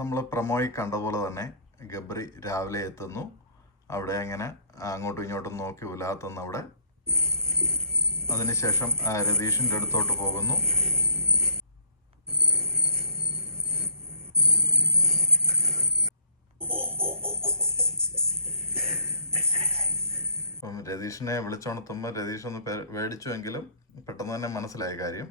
നമ്മൾ പ്രമോയി കണ്ട പോലെ തന്നെ ഗബ്രി രാവിലെ എത്തുന്നു. അവിടെ അങ്ങനെ അങ്ങോട്ടും ഇങ്ങോട്ടും നോക്കി ഉലാത്തുന്ന അവിടെ. അതിനുശേഷം രതീഷിന്റെ അടുത്തോട്ട് പോകുന്നു. അപ്പം രതീഷിനെ വിളിച്ചോണത്തുമ്പോൾ രതീഷ് ഒന്ന് മേടിച്ചുവെങ്കിലും പെട്ടെന്ന് തന്നെ മനസ്സിലായ കാര്യം.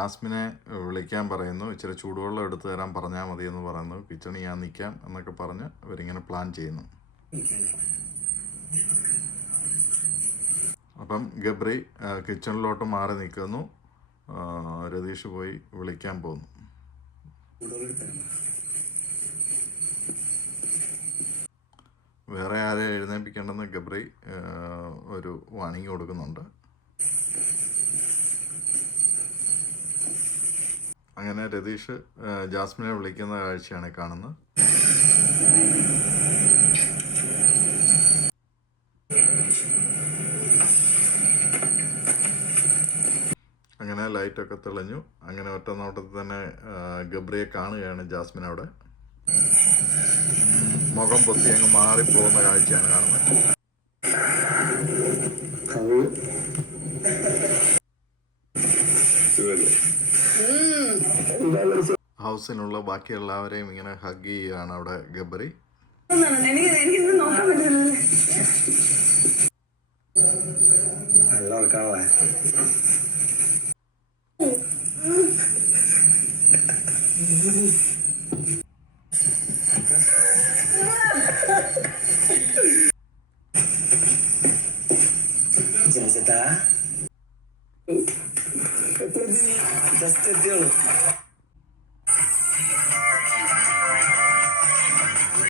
ആസ്മിനെ വിളിക്കാൻ പറയുന്നു. ഇച്ചിരി ചൂടുവെള്ളം എടുത്തു തരാൻ പറഞ്ഞാൽ മതി എന്ന് പറയുന്നു. കിച്ചണിൽ ഞാൻ നിൽക്കാം എന്നൊക്കെ പറഞ്ഞ് അവരിങ്ങനെ പ്ലാൻ ചെയ്യുന്നു. അപ്പം ഗബ്രി കിച്ചണിലോട്ട് മാറി നിൽക്കുന്നു. രതീഷ് പോയി വിളിക്കാൻ പോകുന്നു. വേറെ ആരെ എഴുന്നേൽപ്പിക്കേണ്ടെന്ന് ഗബ്രി ഒരു വാണിംഗ് കൊടുക്കുന്നുണ്ട്. അങ്ങനെ രതീഷ് ജാസ്മിനെ വിളിക്കുന്ന കാഴ്ചയാണ് കാണുന്നത്. അങ്ങനെ ലൈറ്റൊക്കെ തെളിഞ്ഞു. അങ്ങനെ ഒറ്റ നോട്ടത്തിൽ തന്നെ ഗബ്രിയെ കാണുകയാണ് ജാസ്മിൻ അവിടെ. മുഖം പൊത്തി അങ്ങ് മാറിപ്പോകുന്ന കാഴ്ചയാണ് കാണുന്നത്. കവു ഹൗസിനുള്ള ബാക്കി എല്ലാവരെയും ഇങ്ങനെ ഹഗ് ചെയ്യുകയാണ് അവിടെ ഗബറി ജനിച്ചട്ടാ ജസ്റ്റ് എത്തിയുള്ളൂ